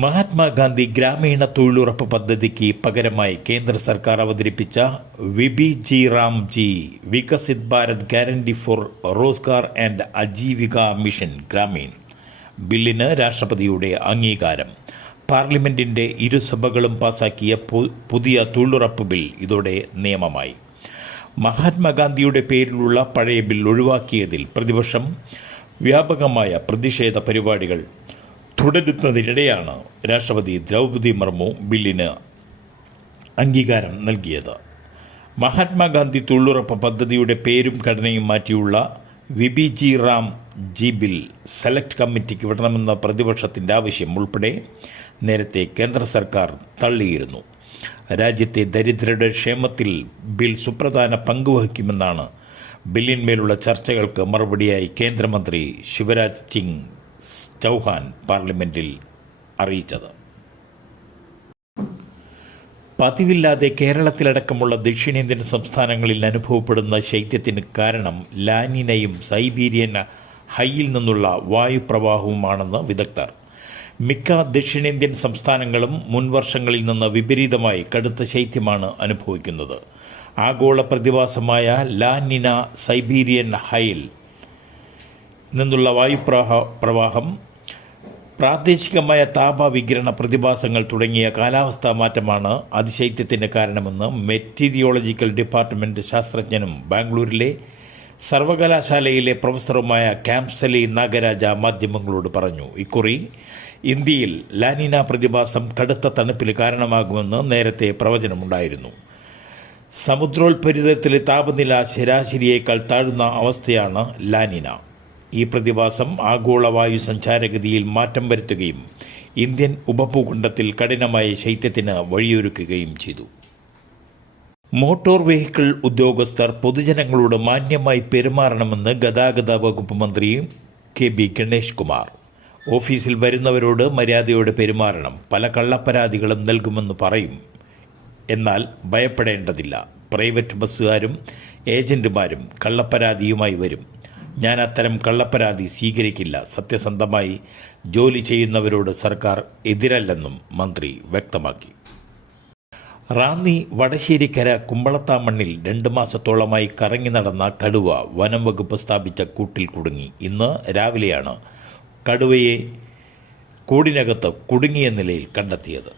മഹാത്മാഗാന്ധി ഗ്രാമീണ തൊഴിലുറപ്പ് പദ്ധതിക്ക് പകരമായി കേന്ദ്ര സർക്കാർ അവതരിപ്പിച്ച VBG RAM G Viksit Bharat guarantee for Rozgar and Ajeevika mission Gramin ബില്ലിന് രാഷ്ട്രപതിയുടെ അംഗീകാരം. പാർലമെന്റിന്റെ ഇരുസഭകളും പാസാക്കിയ പുതിയ തൊഴിലുറപ്പ് ബിൽ ഇതോടെ നിയമമായി. മഹാത്മാഗാന്ധിയുടെ പേരിലുള്ള പഴയ ബിൽ ഒഴിവാക്കിയതിൽ പ്രതിപക്ഷം വ്യാപകമായ പ്രതിഷേധ പരിപാടികൾ തുടരുന്നതിനിടെയാണ് രാഷ്ട്രപതി ദ്രൗപദി മുർമു ബില്ലിന് അംഗീകാരം നൽകിയത്. മഹാത്മാഗാന്ധി തൊഴിലുറപ്പ് പദ്ധതിയുടെ പേരും ഘടനയും മാറ്റിയുള്ള വിബിജി റാംജി ബിൽ സെലക്ട് കമ്മിറ്റിക്ക് വിടണമെന്ന പ്രതിപക്ഷത്തിൻ്റെ ആവശ്യം ഉൾപ്പെടെ നേരത്തെ കേന്ദ്ര സർക്കാർ തള്ളിയിരുന്നു. രാജ്യത്തെ ദരിദ്രരുടെ ക്ഷേമത്തിൽ ബിൽ സുപ്രധാന പങ്കുവഹിക്കുമെന്നാണ് ബില്ലിന്മേലുള്ള ചർച്ചകൾക്ക് മറുപടിയായി കേന്ദ്രമന്ത്രി ശിവരാജ് സിംഗ് ചൗഹാൻ പാർലമെന്റിൽ അറിയിച്ചത്. പതിവില്ലാതെ കേരളത്തിലടക്കമുള്ള ദക്ഷിണേന്ത്യൻ സംസ്ഥാനങ്ങളിൽ അനുഭവപ്പെടുന്ന ശൈത്യത്തിന് കാരണം ലാനിനയും സൈബീരിയൻ ഹൈയിൽ നിന്നുള്ള വായുപ്രവാഹവുമാണെന്ന് വിദഗ്ധർ. മിക്ക ദക്ഷിണേന്ത്യൻ സംസ്ഥാനങ്ങളും മുൻവർഷങ്ങളിൽ നിന്ന് വിപരീതമായി കടുത്ത ശൈത്യമാണ് അനുഭവിക്കുന്നത്. ആഗോള പ്രതിഭാസമായ ലാനിന സൈബീരിയൻ ഹൈയിൽ നിന്നുള്ള വായുപ്രവാഹം, പ്രാദേശികമായ താപവികിരണ പ്രതിഭാസങ്ങൾ തുടങ്ങിയ കാലാവസ്ഥാ മാറ്റമാണ് അതിശൈത്യത്തിന് കാരണമെന്ന് മെറ്റീരിയോളജിക്കൽ ഡിപ്പാർട്ട്മെൻറ്റ് ശാസ്ത്രജ്ഞനും ബാംഗ്ലൂരിലെ സർവകലാശാലയിലെ പ്രൊഫസറുമായ ക്യാംസലി നാഗരാജ മാധ്യമങ്ങളോട് പറഞ്ഞു. ഇക്കുറി ഇന്ത്യയിൽ ലാനിന പ്രതിഭാസം കടുത്ത തണുപ്പിന് കാരണമാകുമെന്ന് നേരത്തെ പ്രവചനമുണ്ടായിരുന്നു. സമുദ്രോത്പരിതത്തിലെ താപനില ശരാശരിയേക്കാൾ താഴ്ന്ന അവസ്ഥയാണ് ലാനിന. ഈ പ്രതിഭാസം ആഗോള വായു സഞ്ചാരഗതിയിൽ മാറ്റം വരുത്തുകയും ഇന്ത്യൻ ഉപഭൂഖണ്ഡത്തിൽ കഠിനമായ ശൈത്യത്തിന് വഴിയൊരുക്കുകയും ചെയ്തു. മോട്ടോർ വെഹിക്കിൾ ഉദ്യോഗസ്ഥർ പൊതുജനങ്ങളോട് മാന്യമായി പെരുമാറണമെന്ന് ഗതാഗത വകുപ്പ് മന്ത്രി കെ.ബി. ഗണേഷ് കുമാർ. ഓഫീസിൽ വരുന്നവരോട് മര്യാദയോടെ പെരുമാറണം. പല കള്ളപ്പരാതികളും നൽകുമെന്ന് പറയും, എന്നാൽ ഭയപ്പെടേണ്ടതില്ല. പ്രൈവറ്റ് ബസ്സുകാരും ഏജന്റുമാരും കള്ളപ്പരാതിയുമായി വരും. ഞാൻ അത്തരം കള്ളപ്പരാതി സ്വീകരിക്കില്ല. സത്യസന്ധമായി ജോലി ചെയ്യുന്നവരോട് സർക്കാർ എതിരല്ലെന്നും മന്ത്രി വ്യക്തമാക്കി. റാന്നി വടശ്ശേരിക്കര കുമ്പളത്താമണ്ണിൽ 2 മാസത്തോളമായി കറങ്ങി നടന്ന കടുവ വനം വകുപ്പ് സ്ഥാപിച്ച കൂട്ടിൽ കുടുങ്ങി. ഇന്ന് രാവിലെയാണ് കടുവയെ കൂടിനകത്ത് കുടുങ്ങിയ നിലയിൽ കണ്ടെത്തിയത്.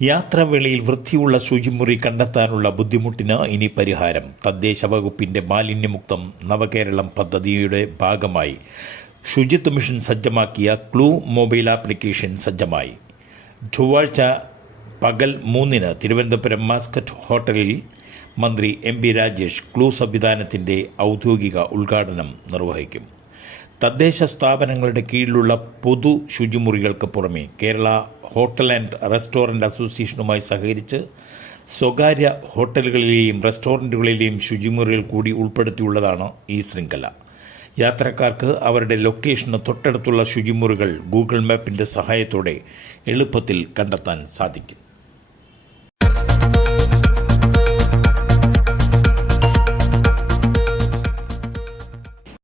യാത്രാവേളയിൽ വൃത്തിയുള്ള ശുചിമുറി കണ്ടെത്താനുള്ള ബുദ്ധിമുട്ടിന് ഇനി പരിഹാരം. തദ്ദേശ വകുപ്പിൻ്റെ മാലിന്യമുക്തം നവകേരളം പദ്ധതിയുടെ ഭാഗമായി ശുചിത്വ മിഷൻ സജ്ജമാക്കിയ ക്ലൂ മൊബൈൽ ആപ്ലിക്കേഷൻ സജ്ജമായി. ചൊവ്വാഴ്ച പകൽ 3-ന് തിരുവനന്തപുരം മാസ്കറ്റ് ഹോട്ടലിൽ മന്ത്രി എം.ബി. രാജേഷ് ക്ലൂ സംവിധാനത്തിൻ്റെ ഔദ്യോഗിക ഉദ്ഘാടനം നിർവഹിക്കും. തദ്ദേശ സ്ഥാപനങ്ങളുടെ കീഴിലുള്ള പൊതു ശുചിമുറികൾക്ക് പുറമെ കേരള ഹോട്ടൽ ആൻഡ് റെസ്റ്റോറൻറ്റ് അസോസിയേഷനുമായി സഹകരിച്ച് സ്വകാര്യ ഹോട്ടലുകളിലെയും റെസ്റ്റോറൻറ്റുകളിലെയും ശുചിമുറികൾ കൂടി ഉൾപ്പെടുത്തിയുള്ളതാണ് ഈ ശൃംഖല. യാത്രക്കാർക്ക് അവരുടെ ലൊക്കേഷന് തൊട്ടടുത്തുള്ള ശുചിമുറികൾ ഗൂഗിൾ മാപ്പിൻ്റെ സഹായത്തോടെ എളുപ്പത്തിൽ കണ്ടെത്താൻ സാധിക്കും.